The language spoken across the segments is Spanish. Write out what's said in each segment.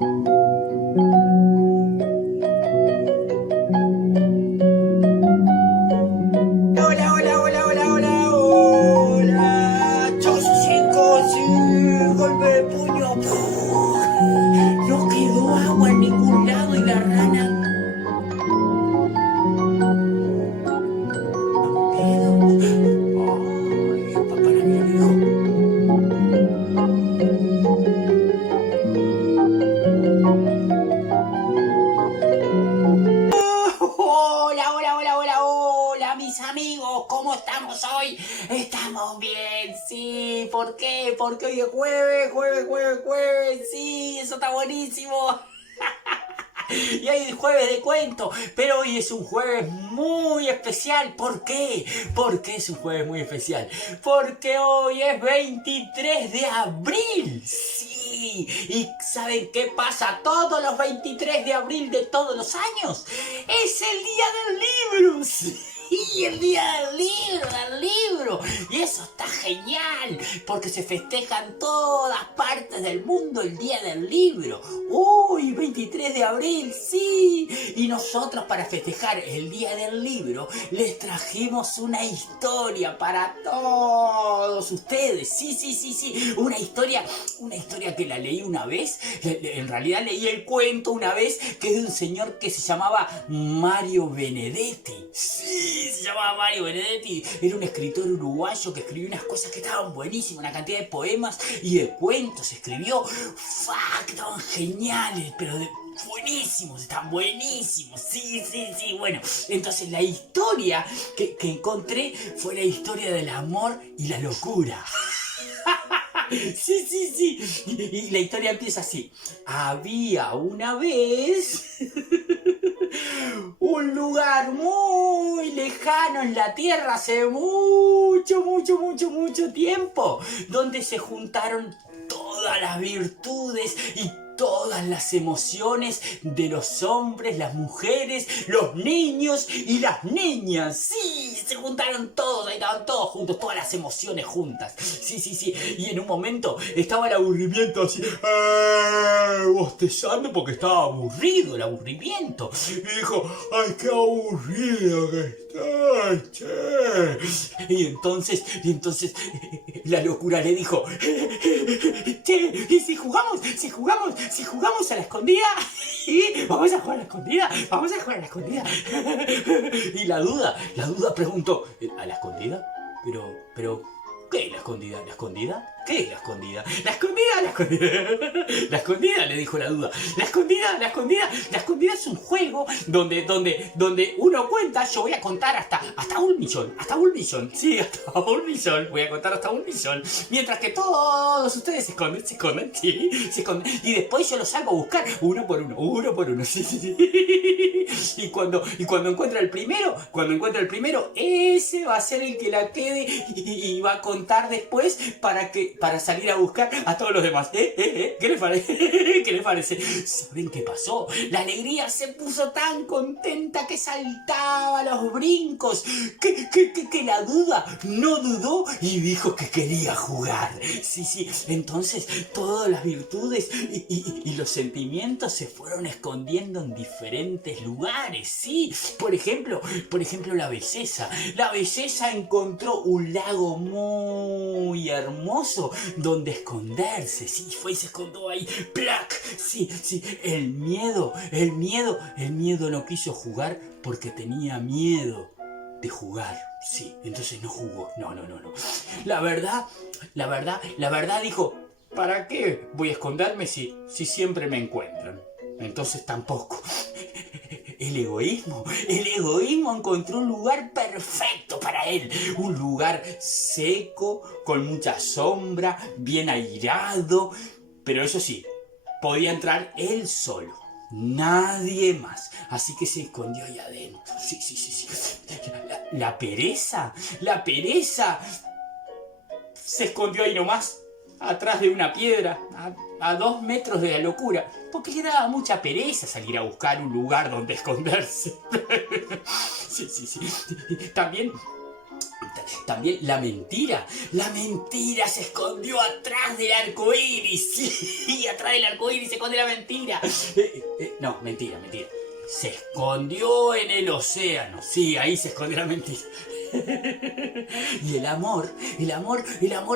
Hola, hola, hola, hola, hola, hola. Chos chicos, sí, golpe de puño. No quedó agua en ningún lado y la rana. ¿Pedo? Ay, el papá la mira le dijo. Hola, hola, hola, hola, hola, mis amigos, ¿cómo estamos hoy? Estamos bien, sí, ¿por qué? Porque hoy es jueves, jueves, sí, eso está buenísimo. Y hoy es jueves de cuento, pero hoy es un jueves muy especial. ¿Por qué? ¿Por qué es un jueves muy especial? Porque hoy es 23 de abril. Sí. ¿Y saben qué pasa todos los 23 de abril de todos los años? Es el día del libro. Sí, el día del libro. Y eso está genial, porque se festeja en todas partes del mundo el día del libro. Uy, 23 de abril, sí. Y nosotros, para festejar el día del libro, les trajimos una historia para todos ustedes. Sí, sí, sí, sí. Una historia que la leí una vez. En realidad leí el cuento una vez, que es de un señor que se llamaba Mario Benedetti. Sí, se llamaba Mario Benedetti. Era un escritor uruguayo que escribió unas cosas que estaban buenísimas, una cantidad de poemas y de cuentos escribió. Que estaban geniales, pero buenísimos, están buenísimos. Sí, sí, sí. Bueno, entonces la historia que encontré fue la historia del amor y la locura. Sí, sí, sí. Y la historia empieza así. Había una vez un lugar muy lejano en la Tierra, hace mucho tiempo, donde se juntaron todas las virtudes y todas las emociones de los hombres, las mujeres, los niños y las niñas. Sí, se juntaron todos, ahí estaban todos juntos, todas las emociones juntas. Sí, sí, sí. Y en un momento estaba el aburrimiento así, bostezando porque estaba aburrido, el aburrimiento. Y dijo, ay, qué aburrido que estoy, che. Y entonces la locura le dijo, che, ¿y si jugamos a la escondida? ¿Y vamos a jugar a la escondida? Vamos a jugar a la escondida. Y la duda preguntó, ¿a la escondida? Pero, ¿qué es la escondida? ¿La escondida? ¿Qué es la escondida? La escondida. La escondida, le dijo la duda. La escondida es un juego donde uno cuenta. Yo voy a contar hasta un millón. Sí, hasta un millón. Voy a contar hasta un millón. Mientras que todos ustedes se esconden, sí, se esconden. Y después yo los salgo a buscar uno por uno. Sí, sí, sí. Y cuando encuentra el primero, ese va a ser el que la quede y va a contar después para salir a buscar a todos los demás. ¿Qué les parece? ¿Qué les parece? ¿Saben qué pasó? La alegría se puso tan contenta que saltaba a los brincos, que la duda no dudó y dijo que quería jugar. Sí, sí. Entonces todas las virtudes y los sentimientos se fueron escondiendo en diferentes lugares. Sí. Por ejemplo, la belleza. La belleza encontró un lago muy hermoso donde esconderse. Sí, fue y se escondió ahí. ¡Plac! Sí, sí. El miedo no quiso jugar porque tenía miedo de jugar. Sí, entonces no jugó. No. La verdad dijo, ¿para qué voy a esconderme si siempre me encuentran? Entonces tampoco. El egoísmo encontró un lugar perfecto para él. Un lugar seco, con mucha sombra, bien airado. Pero eso sí, podía entrar él solo. Nadie más. Así que se escondió ahí adentro. Sí. La pereza se escondió ahí nomás, atrás de una piedra, a 2 metros de la locura, porque le daba mucha pereza salir a buscar un lugar donde esconderse. Sí. También la mentira. La mentira se escondió atrás del arco iris. Sí, atrás del arco iris se esconde la mentira. No, mentira. Se escondió en el océano. Sí, ahí se escondió la mentira. Y el amor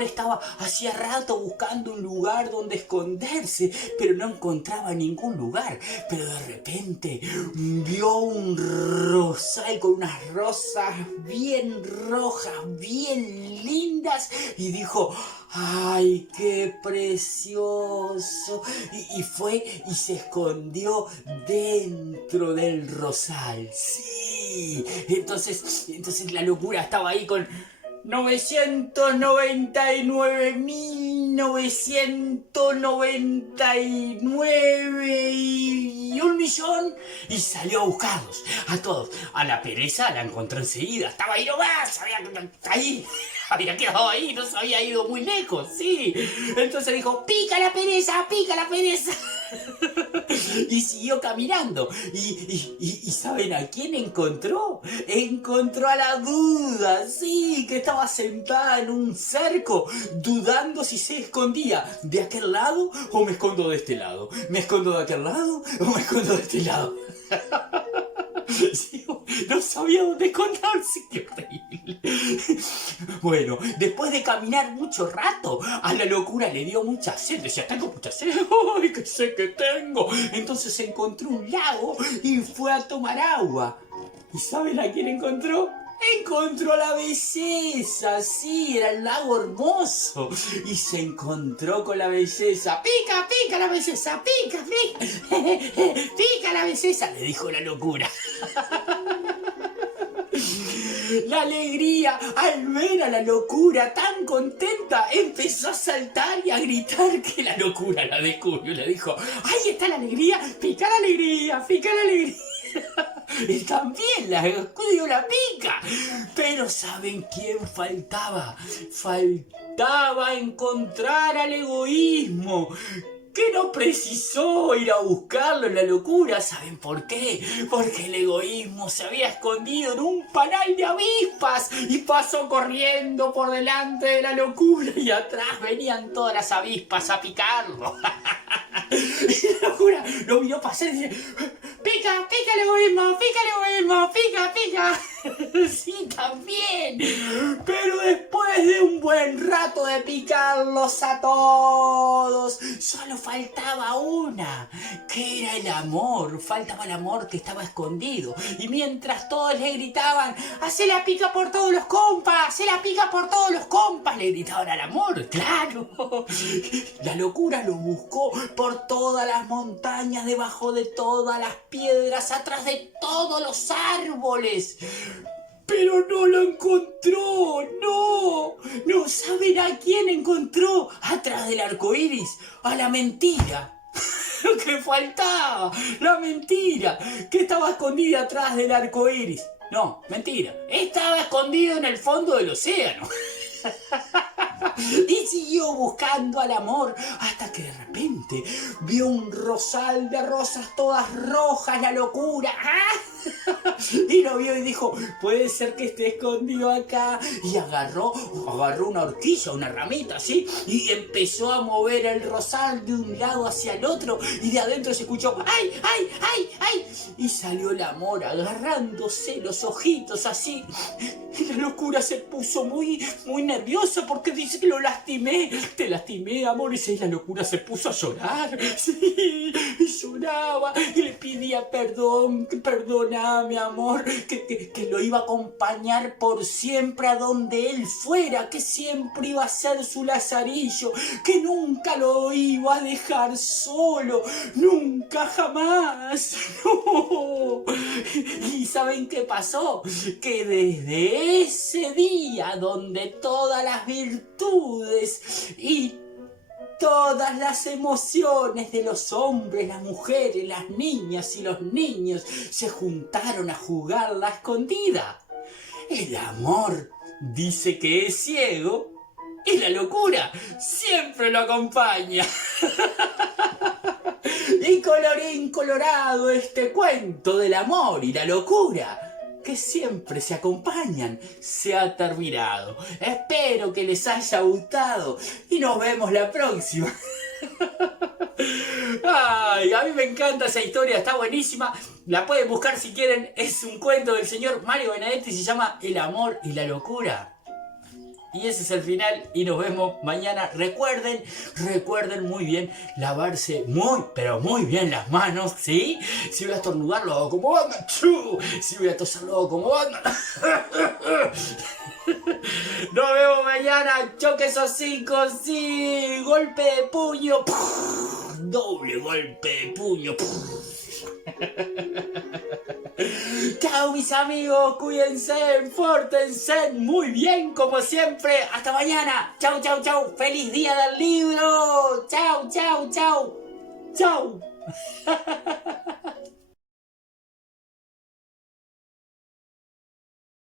estaba hacía rato buscando un lugar donde esconderse, pero no encontraba ningún lugar. Pero de repente vio un rosal con unas rosas bien rojas, bien lindas, y dijo: ¡ay, qué precioso! Y fue y se escondió dentro del rosal. ¡Sí! Entonces la locura estaba ahí con 999.999 y 1.000.000, y salió a buscarlos a todos. A la pereza la encontró enseguida, estaba ahí nomás, había quedado ahí, no se había ido muy lejos, sí. Entonces dijo: pica la pereza, pica la pereza. Y siguió caminando. ¿Y saben a quién encontró? Encontró a la Duda, sí, que estaba sentada en un cerco, dudando si se escondía de aquel lado o me escondo de este lado. ¿Me escondo de aquel lado o me escondo de este lado? Sí, no sabía dónde esconderse, qué horrible. Bueno, después de caminar mucho rato, a la locura le dio mucha sed. Decía: tengo mucha sed, ¡ay, qué sed que tengo! Entonces encontró un lago y fue a tomar agua. ¿Y saben a quién encontró? Encontró a la belleza, sí, era el lago hermoso. Y se encontró con la belleza. ¡Pica, pica la belleza! ¡Pica, pica! ¡Pica la belleza!, le dijo la locura. La alegría al ver a la locura tan contenta empezó a saltar y a gritar, que la locura la descubrió y le dijo: ¡ahí está la alegría! ¡Pica la alegría! ¡Pica la alegría! Y también la descubrió la pica. Pero ¿saben quién faltaba? Faltaba encontrar al egoísmo, que no precisó ir a buscarlo en la locura. ¿Saben por qué? Porque el egoísmo se había escondido en un panal de avispas y pasó corriendo por delante de la locura, y atrás venían todas las avispas a picarlo. Y la locura lo vio pasar y dice: pica, pica el egoísmo, pica, pica. Sí, también. Pero después de un buen rato de picarlos a todos, solo faltaba una, que era el amor. Faltaba el amor, que estaba escondido. Y mientras todos le gritaban: ¡hacé la pica por todos los compas! ¡Hacé la pica por todos los compas!, le gritaban al amor, claro. La locura lo buscó por todas las montañas, debajo de todas las piedras, atrás de todos los árboles. Pero no lo encontró, no. ¿Saben a quién encontró? Atrás del arco iris, a la mentira. Lo que faltaba, la mentira, que estaba escondida atrás del arco iris. No, mentira, estaba escondido en el fondo del océano. Y siguió buscando al amor hasta que de repente vio un rosal de rosas todas rojas, la locura. Y lo vio y dijo: puede ser que esté escondido acá. Y agarró una horquilla, una ramita, ¿sí? Y empezó a mover el rosal de un lado hacia el otro, y de adentro se escuchó: ¡ay, ay, ay, ay! Y salió el amor agarrándose los ojitos así. Y la locura se puso muy nerviosa porque dice que lo lastimé. Te lastimé, amor. Y la locura se puso a llorar. Sí, y lloraba y le pedía perdón, que perdoname, amor, que lo iba a acompañar por siempre a donde él fuera, que siempre iba a ser su lazarillo, que nunca lo iba a dejar solo, nunca, jamás. No. ¿Y saben qué pasó? Que desde ese día, donde todas las virtudes y todas las emociones de los hombres, las mujeres, las niñas y los niños se juntaron a jugar la escondida, el amor dice que es ciego y la locura siempre lo acompaña. Y colorín colorado, este cuento del amor y la locura que siempre se acompañan se ha terminado. Espero que les haya gustado y nos vemos la próxima. Ay, a mí me encanta esa historia, está buenísima. La pueden buscar si quieren. Es un cuento del señor Mario Benedetti, se llama El amor y la locura. Y ese es el final y nos vemos mañana. Recuerden muy bien lavarse pero muy bien las manos, ¿sí? Si voy a estornudar lo hago como Batman. Si voy a toser lo hago como Batman. Nos vemos mañana. Choque esos 5, sí. Golpe de puño. Doble golpe de puño. Chao mis amigos, cuídense, pórtense muy bien como siempre. Hasta mañana. Chau, chau, chau. Feliz día del libro. Chau, chau, chau. Chau.